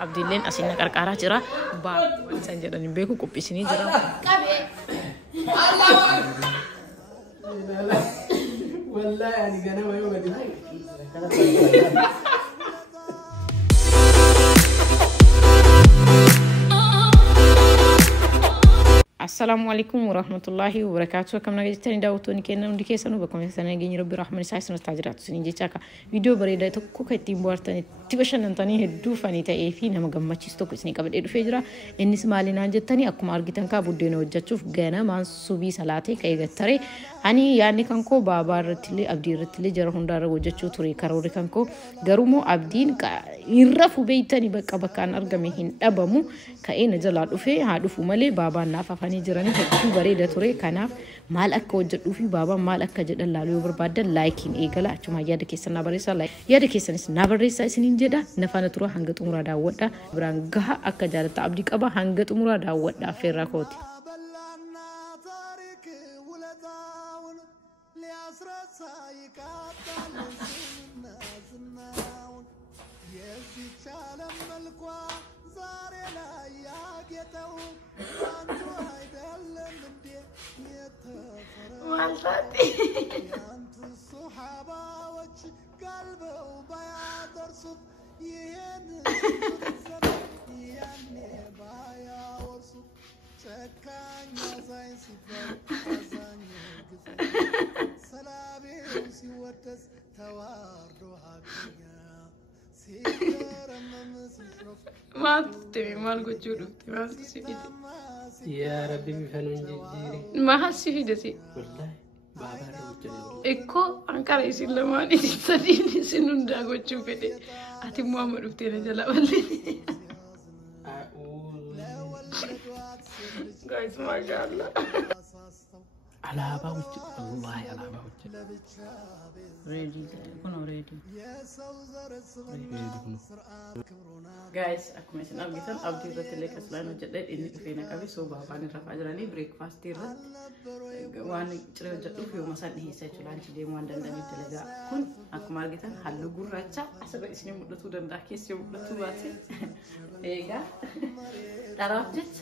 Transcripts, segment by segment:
Abdiilleen asiin qarqaaraa jira. Waan isaan jedhanii beeku qophiisinii jira. والله يعني قناه يوم السلام عليكم ورحمة الله وبركاته. كم نجتني داوتوني كنا نديك سنو بكم سنة جيني ربي رحمن سايس نستعجلات سنين جيتشاكا فيديو بريدة تكو كتيم بورتني تبشر نتاني هدو فاني تأيفين هم جمع تشيستو كسني قبل إدو فجرة إني سمالي نانجت تاني أكو مارجتن كابودين وجتشوف جانا ما سوبي سلاتي كي جتري أني يعني كانكو بابا رتلي أبدي رتلي جرا هندار وجتشو توري كاروري كانكو جرومو أبدين يرفو بيتاني بكان أرجمهين أبامو كأين جلاد وفي هادو مالي بابا نافا نيجراني هدو بريدة توري كناف مال أكو وجدوا في بابا مال أكو جد الله ليو بربادة لايكين إيجلا شما يا دكيسن نبريسا لايك يا دكيسن نبريسا سنين جدا نفنا تروح هنگت عمره داودا برانغها أكو جالت عبدي كابا هنگت عمره داودا في راكوتي مالتي ما تبي مال قجولو ما تسيبي يا ربي مفنون جديري ما هسيبي دسي والله بابا رجل إكو أنكار يصير لما نتسدين سنون داغو تشوفه أتي محمد وقتنا جلا والله guys ما شاء الله على باوج والله على باوج ready كنا ready guys aku masih nak gitu update terlebih keselan jadi ini kafenya kami so bapa ni rafa ajarani breakfast tirat wan cerita jatuh film masa ni saya culan cide muan dan telega kun aku mal gitu halu guraca asal isinya muda tu dan dah kes muda tu baca ega taraf jet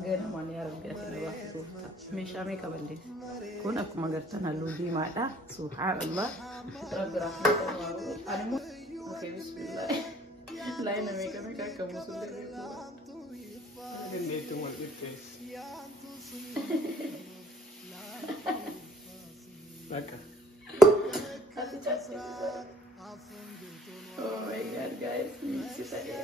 gana mana ya rabbi asal waktu meshame kabande kun aku magartan halu di mata subhanallah rabbi rahmatullah animu oke bismillah lain mereka kamu sudah ini itu mau ipes maka oh my god guys ini saya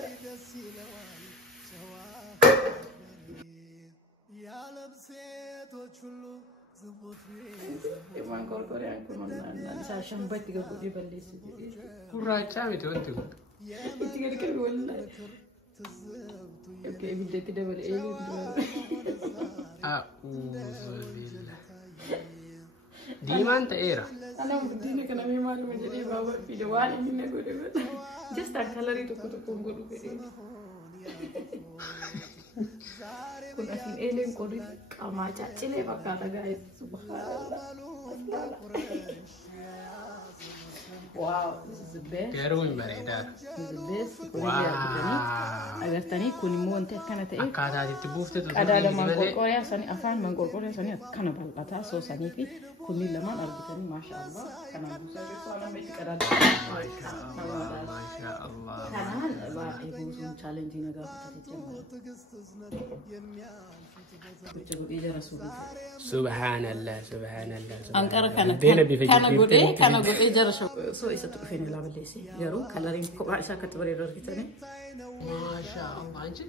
emang kor-kor yang aku nonton saya sampai 30 di balik sini kuraca itu tiga kali والله oke video tidak boleh ini A'udzubillah di mana era ana mudine kana mi malu menjadi bawa video wali minna gode just kalari to ko ngolu bede kuna sin elen ko ri kama chachile bakala guys subhanallah wow this is the best Kerun bereda this is the best agar tani kuni monte kana te akada ditibufte tu ada mangkok Korea sani afan mangkok Korea sani kana balata so sani fi kuni laman arbitani mashallah kana musa so ana meti kada mashallah kana ba ibu sun challenge ni ga subhanallah Ankara kana gode jara so isa tu fini la balesi yaru kalarin ko ba isa ka tabari rar kitane ما شاء الله انت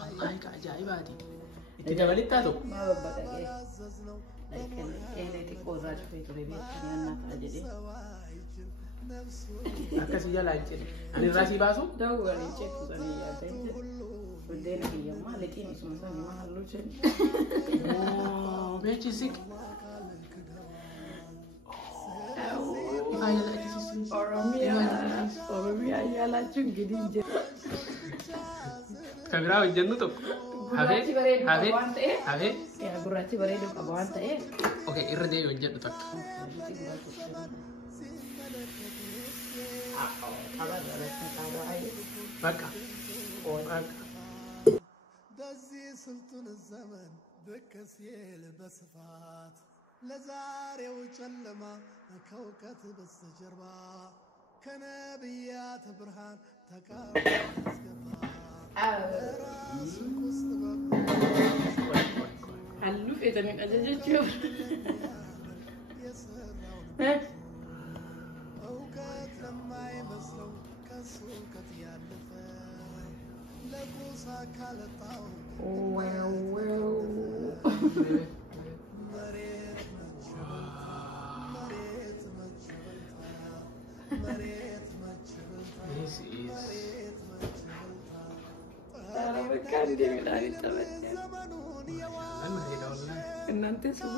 والله كعجائباتي انت جبلتها تو ما ببدا لكن ايه تي قوزات في تريبي انا تاجدي akasi jala انت انا راسي باسو دو غني تشيك زني يا بنت ودينا هي ما لكن اسمه ثاني ما حلوش بيتي سيك Oromia ya la chungidi je kabira jannu to have ya gurati baredo kabawanta okay irde yo jeddo tak بقى በዚህ ስልጡን ዘመን ብቅ ሲል በስፋት ለዛሬው ጨለማ ከእውቀት በስተጀርባ ከነቢያት ብርሃን ተቃርቦ ያስገባ ራሱን ውስጥ هلو في تاني قدرت تشوف እውቀት ለማይመስለው ከሱ እውቀት ያለፈ ለቁስ አካለጣው መሬት እናንተ ሰው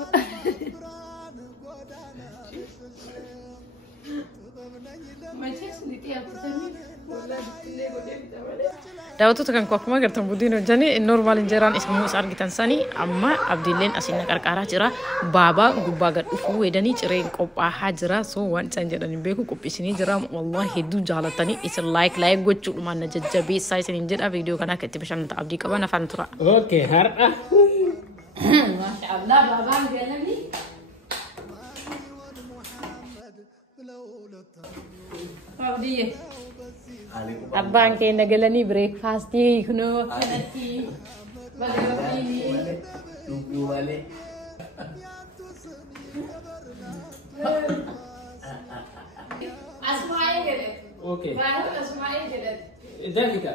daawwattoota kan koo akkuma agartan buddeena hojjanii normaal injeeraan isa muus argitan sanii amma abdiilleen asiin qarqaaraa jira baabaa gubbaa gad dhufuu weedanii cireen qophaa'aa jira soo waan isaan jedhanii beeku qophiisinii jira wallahi hedduu jaalatanii isin laayik gochuudhumaan na jajjabeessaa isiniin jedha viidiyoo kana akka itti bashannanta abdii qaban afaan tura. اوكي هرقه Masha Allah baabaan galanii abdii abbaan keenya galanii bireekfaastii kunoo kanatti bareedanii asmaa'ee jedhe اوكي baay'ee asmaa'ee jedhe دقيقه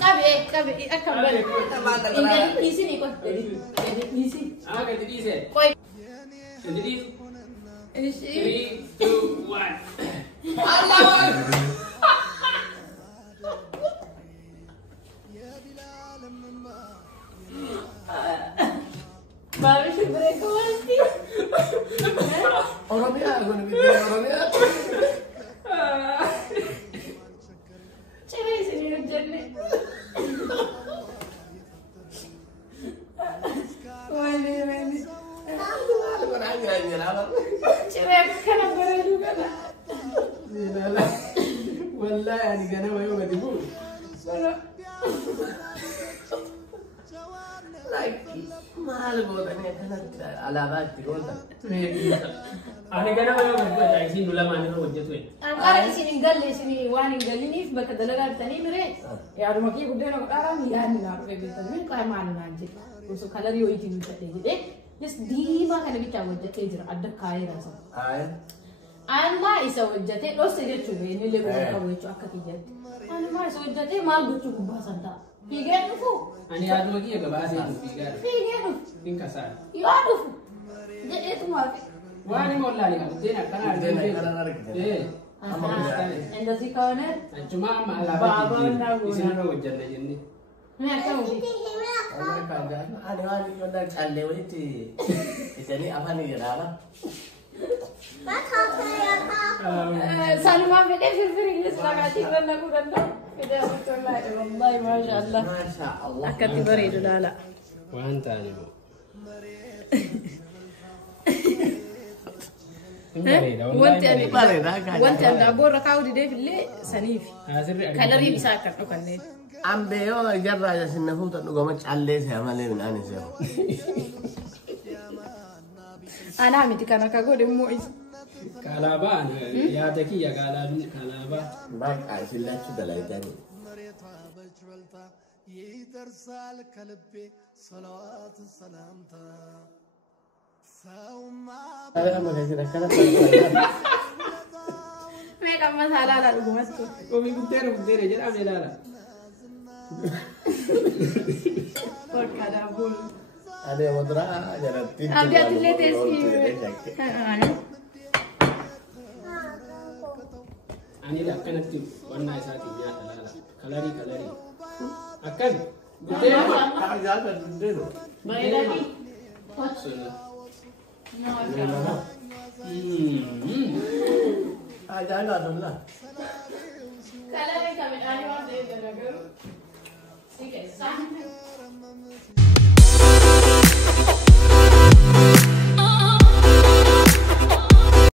qabe akka ingani isini ko isi انا قاعد اديسه koy اديس isi 3 2 1 baru bireekfaastii ኦሮሚያ ጎን ቢሆን ኦሮሚያ ciree isini hojjenne wayne ciree akkana bareedu kana والله يعني قناه يوم يقول انا قناه يوم يقول عايزين ولا ما انا وجهته Angkara isini galle isini waan hin galiniif bakka dalagatanii mire yaaduma kee guddina godhaaraan yaadni naa dhufe beektan min qaamaan naan jedhe osoo kalarii wayitiin hojjatee jedhee jes diimaa kana bichaa hojjatee jira adda kaayee rasa anmaa isa hojjatee dhosse jechuudha inni leeboo qabu jechuu akka kiyyatti anmaa isa hojjatee maal gochuu gubbaa san ta'a fiigee dhufu انا يا دوجي يا باسي في قال fiigee dhufu دين كسر yoo dhufu jedheetumaaf وانا والله لك زين كان ايه እንደዚህ ከሆነ الجماعه مع ባባና الاباء يسمعوا ነው ወጀለ ጀኒ ምን ያከው سلمى في الافر فريق الاسلامات يقولنا كلنا كده والله ما شاء الله ما شاء الله اكدت بريد لا لا وانت يعني وانت انا ابو ركاودي دي في الليل سنيفي كلري بساكر وكني ام بيو جرى سنفوت نقوم عليه عملي من اني زو انا عمتي كان كاغو دمو كالابان يا دكي يا كالابا باك عايزلاችሁ دلايتاني يدرسال كلبي صلوات السلامتا أنا ما كذا كذا ما كان مساله لا لغمسكو قومي بدير جرا بلالا وكذا بقول ada modra jalan tidur ابي اتلي تسي اني لا كانت وانا ساعتي يا لا كلاري اكل بدير jangan dulu باي لكي jangan dulu lah كلامي كمان انا ما ادري اقول سيكه صح